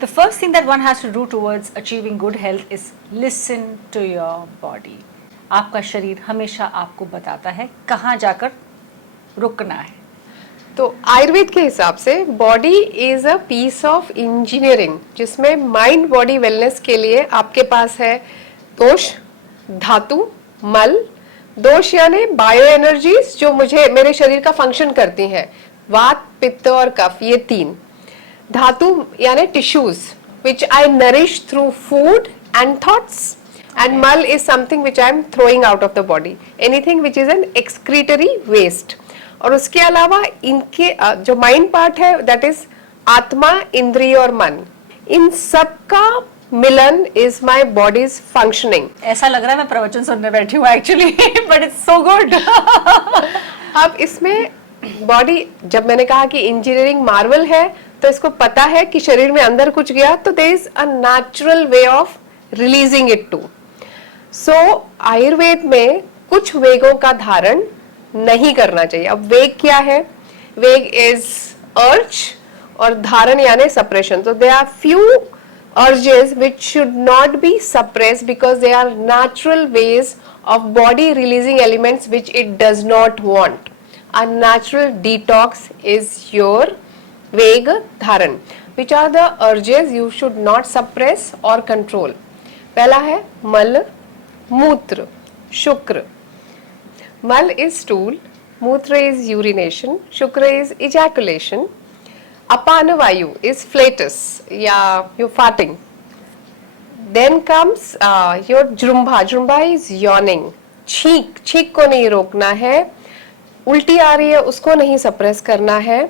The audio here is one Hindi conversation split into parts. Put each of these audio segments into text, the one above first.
The first thing that one has to do towards achieving good health is listen to your body. आपका शरीर हमेशा आपको बताता है कहाँ जाकर रुकना है. तो आयुर्वेद के हिसाब से body is a piece of engineering, जिसमें माइंड बॉडी वेलनेस के लिए आपके पास है दोष, धातु, मल. दोष यानी बायो एनर्जीज जो मेरे शरीर का फंक्शन करती हैं, वात, पित्त और कफ, ये तीन. धातु यानी tissues which I nourish through food and thoughts. And mal is something which I am throwing out of the body, anything which is an excretory waste. और उसके अलावा इनके जो माइंड पार्ट है that is आत्मा, इंद्रिय और मन, इन सब का मिलन is my body's functioning. ऐसा लग रहा है मैं प्रवचन सुनने बैठी हूँ actually, but it's so good. अब इसमें बॉडी, जब मैंने कहा कि इंजीनियरिंग मार्वल है, तो इसको पता है कि शरीर में अंदर कुछ गया तो there is a natural way of releasing it too. सो आयुर्वेद में कुछ वेगों का धारण नहीं करना चाहिए. अब वेग क्या है? वेग इज अर्ज और धारण यानी सप्रेशन. तो they are few urges which should not be suppressed because they are natural ways of body releasing elements which it does not want. A natural detox is your veg dharan, which are the urges you should not suppress or control. पहला है मल, मूत्र, शुक्र. मल is stool, मूत्र is urination, शुक्र is ejaculation, अपान वायु is flatus या your farting. Then comes your जृंभा. जृंभा is yawning. छींक, छींक को नहीं रोकना है. उल्टी आ रही है उसको नहीं सप्रेस करना है.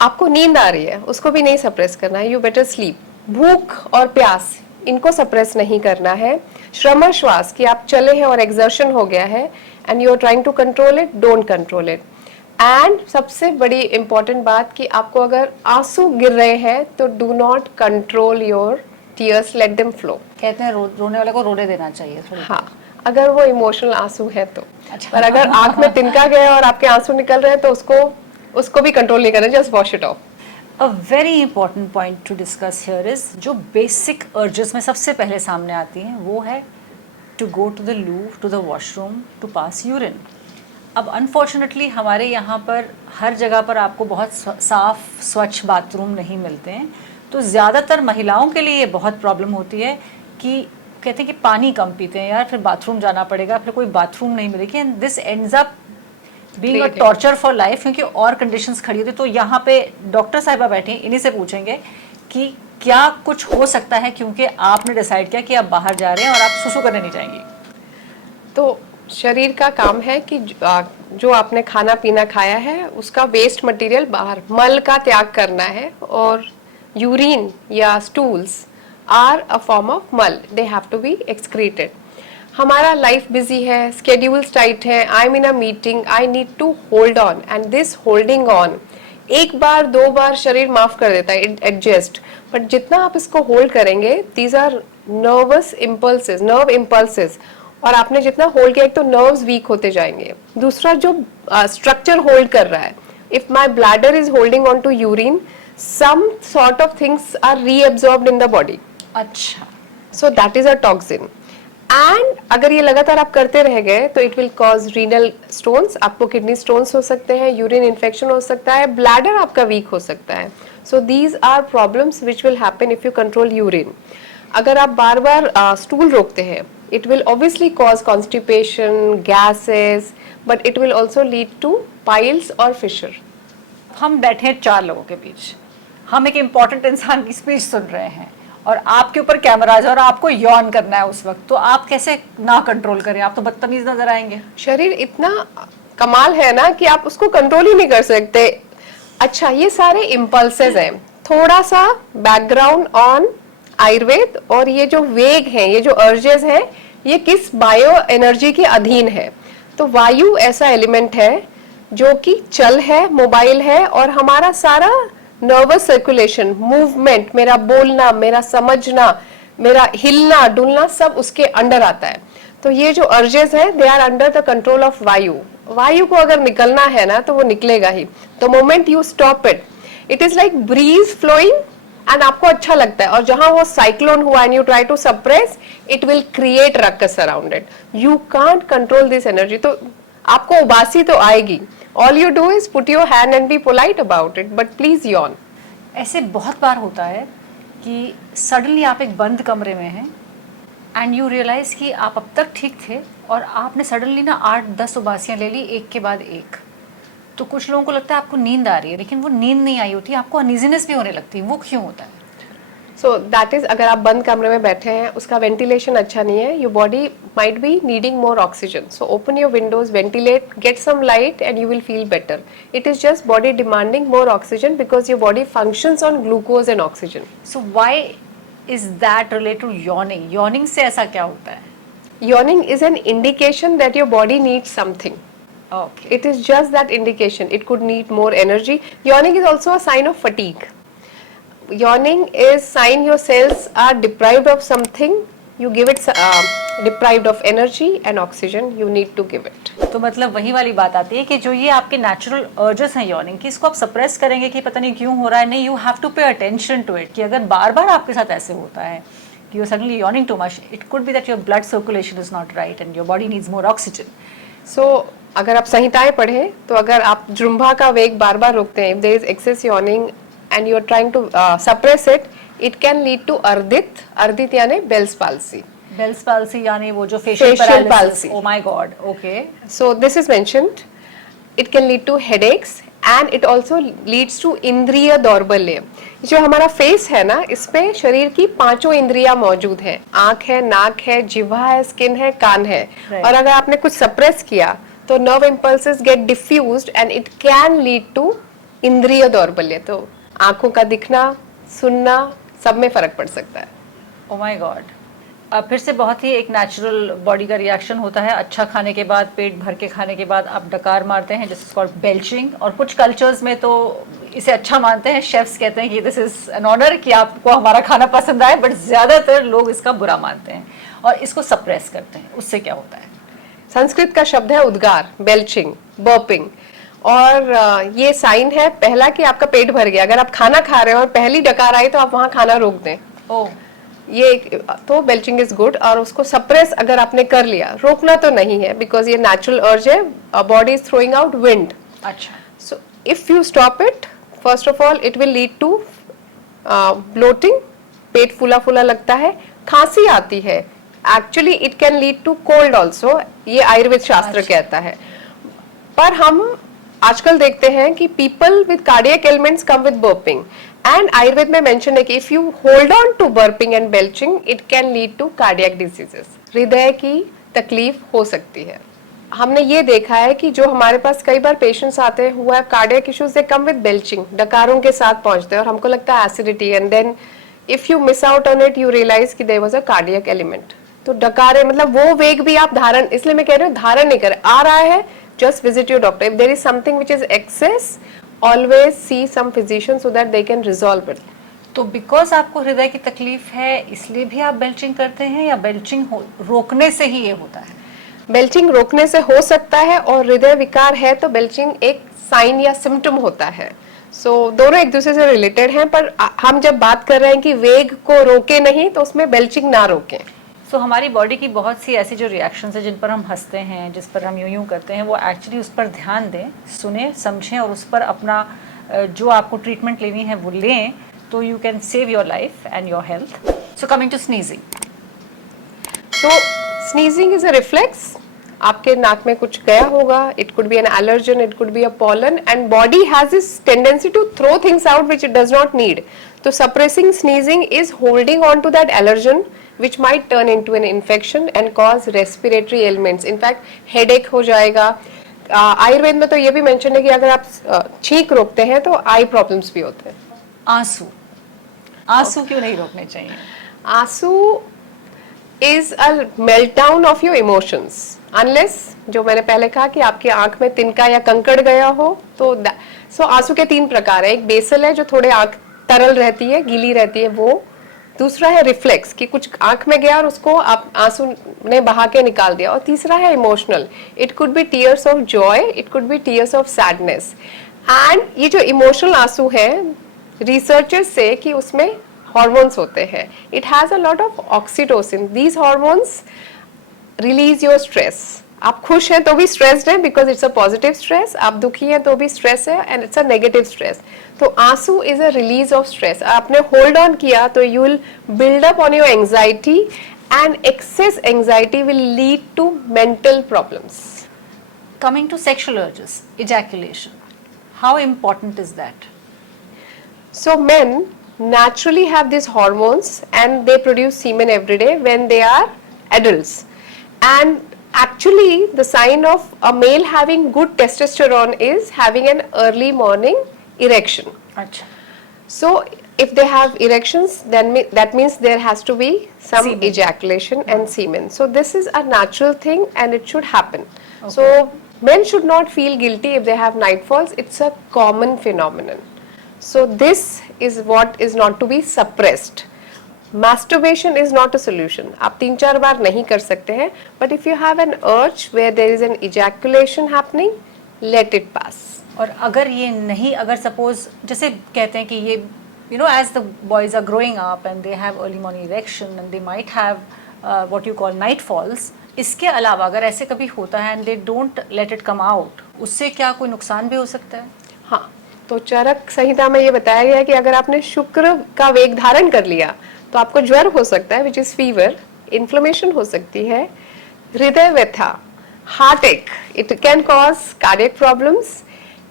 आपको नींद आ रही है उसको भी नहीं सप्रेस करना है. You better sleep. भूख और प्यास, इनको सप्रेस नहीं करना है. श्रम श्वास कि आप चले हैं और एक्सर्शन हो गया है and you are trying to control it, don't control it. And सबसे बड़ी इंपॉर्टेंट बात कि आपको अगर आंसू गिर रहे हैं तो do not control your tears, let them flow. कहते हैं रोने वाले को रोने देना चाहिए थोड़ी. हाँ, अगर वो इमोशनल आंसू है तो. अच्छा. पर अगर आंख में तिनका गया और आपके आंसू निकल रहे हैं तो उसको भी कंट्रोल नहीं करना, just wash it of. A very important point to discuss here is जो basic urges में सबसे पहले सामने आती हैं वो है to go to the loo, to the washroom, to pass urine. अब unfortunately हमारे यहाँ पर हर जगह पर आपको बहुत साफ स्वच्छ बाथरूम नहीं मिलते हैं, तो ज़्यादातर महिलाओं के लिए ये बहुत प्रॉब्लम होती है कि कहते हैं कि पानी कम पीते हैं यार, फिर बाथरूम जाना पड़ेगा, फिर कोई बाथरूम नहीं मिलेगी, and this ends up being a torture for life, क्योंकि और कंडीशंस खड़ी होती. तो यहाँ पे डॉक्टर साहिबा बैठे हैं, इन्हीं से पूछेंगे कि क्या कुछ हो सकता है क्योंकि आपने डिसाइड किया कि आप बाहर जा रहे हैं और आप सुसु करने नहीं जाएंगी. तो शरीर का काम है कि जो आपने खाना पीना खाया है उसका वेस्ट मटेरियल बाहर, मल का त्याग करना है. और यूरिन या stools are a form of मल, they have to be excreted. हमारा लाइफ बिजी है, स्केड्यूल्स टाइट है, I am in a meeting, I need to hold on, and this holding on एक बार दो बार शरीर माफ कर देता है, एडजस्ट. बट जितना आप इसको होल्ड करेंगे, these are nervous impulses, nerve impulses, और आपने जितना होल्ड किया एक तो नर्व्स वीक होते जाएंगे. दूसरा जो स्ट्रक्चर होल्ड कर रहा है, if my bladder is holding on to urine, some sort of things are reabsorbed in the body. अच्छा. So that is a toxin. And अगर ये लगातार आप करते रह गए तो it will cause renal stones, आपको किडनी स्टोन्स हो सकते हैं, यूरिन इन्फेक्शन हो सकता है, ब्लैडर आपका वीक हो सकता है. So these are problems which will happen if you control urine. अगर आप बार बार स्टूल रोकते हैं, it will obviously cause constipation, gases, but it will also lead to piles or fissure. हम बैठे हैं चार लोगों के बीच, हम एक इम्पॉर्टेंट इंसान की स्पीच सुन रहे हैं और आपके ऊपर कैमराज है और आपको यॉन करना है उस वक्त, तो आप कैसे ना कंट्रोल करें? आप तो बदतमीज नजर आएंगे. शरीर इतना कमाल है ना कि आप उसको कंट्रोल ही नहीं कर सकते. अच्छा, ये सारे इम्पल्सेस हैं. थोड़ा सा बैकग्राउंड ऑन आयुर्वेद, और ये जो वेग हैं, ये जो अर्जेस हैं, ये किस बायो एनर्जी के अधीन है. तो वायु ऐसा एलिमेंट है जो कि चल है, मोबाइल है, और हमारा सारा नर्वस सर्कुलेशन, मूवमेंट, मेरा बोलना, मेरा समझना, मेरा हिलना डुलना, सब उसके अंडर आता है. तो ये जो अर्जेस है, they are under the control of vayu. वायु को अगर निकलना है ना तो वो निकलेगा ही. The moment you stop it, it is like breeze flowing and आपको अच्छा लगता है, और जहां वो साइक्लोन हुआ and you try to suppress, it will create ruckus around it. You can't control this energy. तो आपको उबासी तो आएगी. All you do is put your hand and be polite about it, but please yawn. ऐसे बहुत बार होता है कि सडनली आप एक बंद कमरे में हैं एंड यू रियलाइज कि आप अब तक ठीक थे और आपने सडनली ना 8-10 उबासियाँ ले ली एक के बाद एक. तो कुछ लोगों को लगता है आपको नींद आ रही है, लेकिन वो नींद नहीं आई होती, आपको अनइजीनेस भी होने लगती है. वो क्यों होता है? सो दैट इज, अगर आप बंद कमरे में बैठे हैं, उसका वेंटिलेशन अच्छा नहीं है, your body might be needing more oxygen. So open your windows, ventilate, get some light and you will feel better. It is just body demanding more oxygen because your body functions on glucose and oxygen. So why is that related to yawning? Yawning से ऐसा क्या होता है? Yawning is an indication that your body needs something. Okay. It is just that indication. It could need more energy. Yawning is also a sign of fatigue. Yawning is sign your cells are deprived of something. You give it deprived of energy and oxygen. You need to give it. तो मतलब वही वाली बात आती है कि जो ये आपके नेचुरल अर्जेस हैं यॉर्निंग की, इसको आप सप्रेस करेंगे कि पता नहीं क्यों हो रहा है. नहीं, you have to pay attention to it. कि अगर बार बार आपके साथ ऐसे होता है कि you suddenly yawning too much, it could B that your blood circulation is not right and your body needs more oxygen. So अगर आप संहिताएं पढ़ें तो अगर आप जुम्भा का वेग बार बार रोकते हैं, if there is excess yawning and you are trying to suppress it, it can lead to ardit. ardit यानी Bell's palsy. बेल्स पाल्सी यानी वो जो facial Facial paralysis. palsy. Oh my God. Okay. So this is mentioned. It can lead to headaches and it also leads to इंद्रिय दौर्बल्य. जो हमारा फेस है ना, इसमें शरीर की 5 इंद्रियां मौजूद हैं. आंख है, नाक है, जिह्वा है, स्किन है, कान है. Right. और अगर आपने कुछ सप्रेस किया तो nerve impulses get diffused and it can lead to इंद्रिय दौर्बल्य. तो आंखों का दिखना, सुनना, सब में फर्क पड़ सकता है. Oh my God. अब फिर से बहुत ही एक नेचुरल बॉडी का रिएक्शन होता है. अच्छा खाने के बाद, पेट भर के खाने के बाद आप डकार मारते हैं, जिस कॉल्ड बेल्चिंग. और कुछ कल्चर्स में तो इसे अच्छा मानते हैं. शेफ्स कहते हैं कि दिस इज एन ऑनर कि आपको हमारा खाना पसंद आए, बट ज़्यादातर लोग इसका बुरा मानते हैं और इसको सप्रेस करते हैं. उससे क्या होता है? संस्कृत का शब्द है उद्गार, बेल्चिंग, बर्पिंग. और ये साइन है पहला कि आपका पेट भर गया. अगर आप खाना खा रहे हो और पहली डकार आई तो आप वहाँ खाना रोक दें. ओह. ये तो बेल्चिंग इज गुड. और उसको सप्रेस अगर आपने कर लिया, रोकना तो नहीं है बिकॉज ये नेचुरल अर्ज है. Body is throwing out wind. अच्छा. So if you stop it, first of all it will lead to bloating. पेट फूला फूला लगता है, खांसी आती है. Actually it can lead to cold also. ये आयुर्वेद शास्त्र कहता है. पर हम आजकल देखते हैं कि people with cardiac ailments come with burping. And Ayurveda में मेंशन है कि if you hold on to burping and belching, it can lead to cardiac diseases. हृदय की तकलीफ हो सकती है. हमने ये देखा है कि जो हमारे पास कई बार पेशेंट्स आते हैं हुआ है cardiac issues, they come with belching, डकारों के साथ पहुंचते हैं और हमको लगता है acidity. And then if you miss out on it, you realise कि there was a cardiac element. तो डकारे मतलब वो वेग भी आप धारण, इसलिए मैं कह रही हूँ धारण नहीं करें. आ रहा है, just visit your doctor. If there is something which is excess, always see some physician so that they can resolve it. तो बिकॉज आपको हृदय की तकलीफ है इसलिए भी आप बेल्चिंग करते हैं, या बेल्चिंग रोकने से ही ये होता है? बेल्चिंग रोकने से हो सकता है, और हृदय विकार है तो बेल्चिंग एक साइन या सिम्टम होता है. सो दोनों एक दूसरे से रिलेटेड हैं. पर हम जब बात कर रहे हैं कि वेग को रोके नहीं, तो उसमें बेल्चिंग ना रोकें. सो हमारी बॉडी की बहुत सी ऐसी जो रिएक्शंस है जिन पर हम हंसते हैं, जिस पर हम यूं करते हैं, वो एक्चुअली उस पर ध्यान दें, सुने, समझें और उस पर अपना जो आपको ट्रीटमेंट लेनी है वो लें, तो you can save your life and your health. So coming to sneezing. So sneezing is a reflex. आपके नाक में कुछ गया होगा, it could be an allergen, it could be a pollen, and body has this tendency to throw things out which it does not need. तो suppressing sneezing is holding on to that allergen which might turn into an infection and cause respiratory ailments. In fact, headache हो जाएगा. आयुर्वेद में तो ये भी मेंशन है कि अगर आप छींक रोकते हैं तो आई प्रॉब्लम्स भी होते हैं. आंसू. आंसू क्यों नहीं रोकने चाहिए? आंसू is a meltdown of your emotions. Unless, जो मैंने पहले कहा कि आपकी आंख में तिनका या कंकड़ गया हो, तो आंसू के 3 प्रकार है. एक बेसल है जो थोड़े आंख तरल रहती है, गीली रहती है, वो. दूसरा है रिफ्लेक्स कि कुछ आंख में गया और उसको आप आंसू ने बहा के निकाल दिया. और तीसरा है emotional. It could B tears of Joy, it could B tears of sadness. And ये जो इमोशनल आंसू है, रिसर्चर्स से कि उसमें हॉर्मोन्स होते हैं. It has a lot of oxytocin. These hormones release your stress. आप खुश हैं तो भी स्ट्रेस्ड है because it's a positive stress, आप दुखी हैं तो भी स्ट्रेस है and it's a negative stress. तो आंसू is a release of stress. आपने होल्ड ऑन किया तो you will build up on your anxiety and excess anxiety will lead to mental problems. Coming to sexual urges, ejaculation. How important is that? So men naturally have these hormones and they produce semen every day when they are adults. And actually the sign of a male having good testosterone is having an early morning erection. अच्छा. So if they have erections, then that means there has to be some Semen. ejaculation and semen. So this is a natural thing and it should happen. Okay. So men should not feel guilty if they have night falls. It's a common phenomenon. So this is what is not to be suppressed. Masturbation is not a solution. आप 3-4 बार नहीं कर सकते हैं. But if you have an urge where there is an ejaculation happening, let it pass. और अगर ये नहीं, अगर सपोज जैसे कहते हैं कि ये as the boys are growing up and they have early morning erection and they might have what you call night falls, इसके अलावा अगर ऐसे कभी होता है and they don't let it come out, उससे क्या कोई नुकसान भी हो सकता है? हाँ, तो चरक संहिता में ये बताया गया है कि अगर आपने शुक्र का वेग धारण कर लिया तो आपको ज्वर हो सकता है, विच इज फीवर, इन्फ्लेमेशन हो सकती है, हृदय व्यथा, हार्ट एक, it can cause cardiac problems,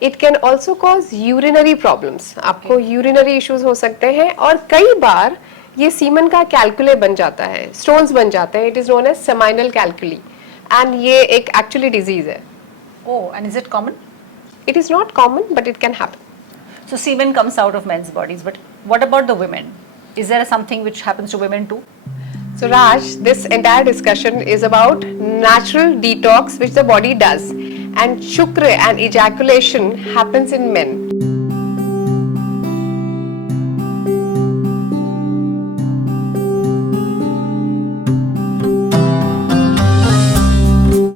it can also cause urinary problems. आपको यूरिनरी इश्यूज हो सकते हैं और कई बार ये सीमन का कैलकुले बन जाता है, स्टोन्स बन जाते हैं. It is known as seminal calculi and ये एक एक्चुअली डिजीज है. Oh, and is it common? It is not common, but it can happen. So semen comes out of men's bodies, but what about the women? Is there something which happens to women too? So Raj, this entire discussion is about natural detox which the body does, and shukra and ejaculation happens in men.